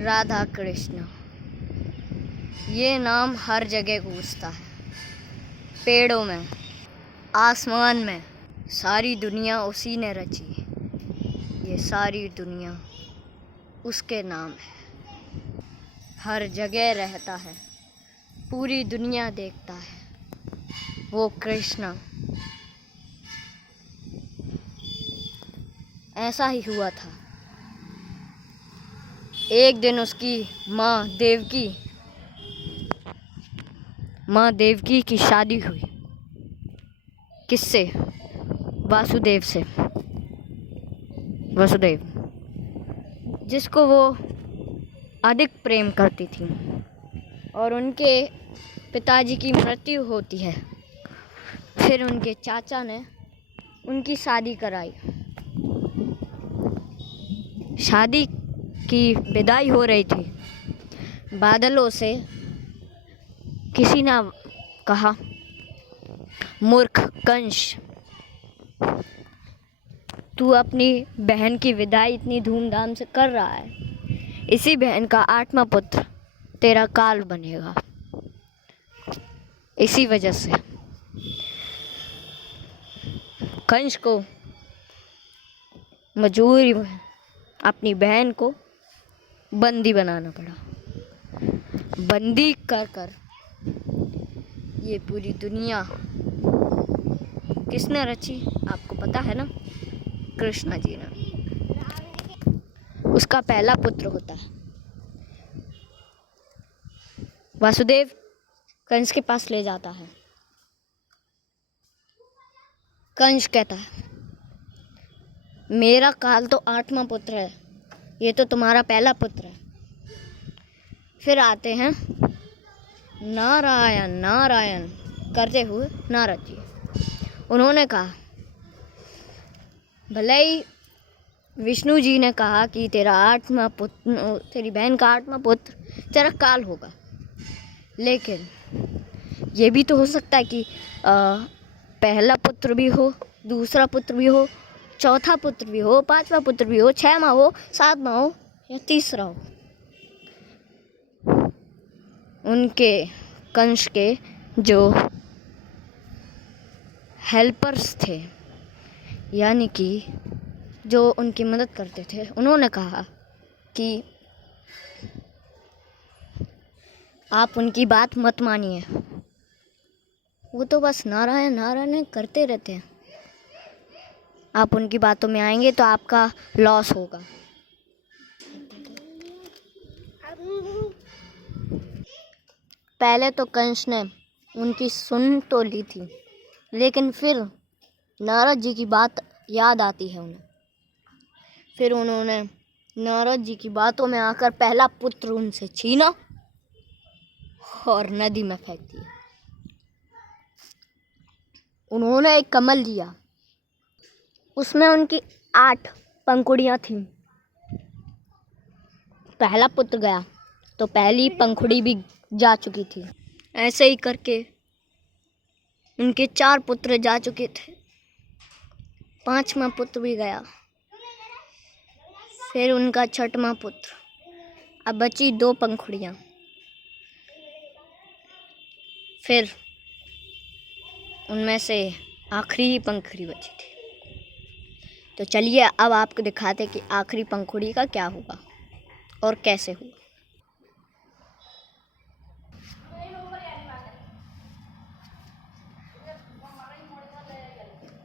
राधा कृष्ण, ये नाम हर जगह गूंजता है। पेड़ों में, आसमान में, सारी दुनिया उसी ने रची। ये सारी दुनिया उसके नाम है। हर जगह रहता है, पूरी दुनिया देखता है वो कृष्ण। ऐसा ही हुआ था। एक दिन उसकी माँ देवकी की शादी हुई। किससे? वासुदेव से। वसुदेव, जिसको वो अधिक प्रेम करती थी, और उनके पिताजी की मृत्यु होती है। फिर उनके चाचा ने उनकी शादी कराई। शादी की विदाई हो रही थी। बादलों से किसी ने कहा, मूर्ख कंस, तू अपनी बहन की विदाई इतनी धूमधाम से कर रहा है, इसी बहन का 8वां पुत्र तेरा काल बनेगा। इसी वजह से कंस को मजबूरी में अपनी बहन को बंदी बनाना पड़ा। बंदी कर ये पूरी दुनिया किसने रची? आपको पता है ना, कृष्ण जी ने। उसका पहला पुत्र होता है वासुदेव। कंस के पास ले जाता है। कंस कहता है, मेरा काल तो 8वां पुत्र है, ये तो तुम्हारा पहला पुत्र है। फिर आते हैं नारायण नारायण करते हुए नारद जी। उन्होंने कहा, भले ही विष्णु जी ने कहा कि तेरी बहन का 8वां पुत्र तेरा काल होगा, लेकिन ये भी तो हो सकता है कि पहला पुत्र भी हो, दूसरा पुत्र भी हो, चौथा पुत्र भी हो, 5वां पुत्र भी हो, 6वां हो, 7वां हो या तीसरा हो। उनके कंस के जो हेल्पर्स थे, यानी कि जो उनकी मदद करते थे, उन्होंने कहा कि आप उनकी बात मत मानिए, वो तो बस नारायण नारायण करते रहते हैं। आप उनकी बातों में आएंगे तो आपका लॉस होगा। पहले तो कंस ने उनकी सुन तो ली थी, लेकिन फिर नारद जी की बात याद आती है उन्हें। फिर उन्होंने नारद जी की बातों में आकर पहला पुत्र उनसे छीना और नदी में फेंक दिया। उन्होंने एक कमल लिया, उसमें उनकी 8 पंखुड़ियां थीं। पहला पुत्र गया तो पहली पंखुड़ी भी जा चुकी थी। ऐसे ही करके उनके 4 पुत्र जा चुके थे। 5वां पुत्र भी गया। फिर उनका 6वां पुत्र। अब बची 2 पंखुड़ियां। फिर उनमें से आखिरी ही पंखुड़ी बची थी। तो चलिए अब आपको दिखाते कि आखिरी पंखुड़ी का क्या हुआ और कैसे हुआ।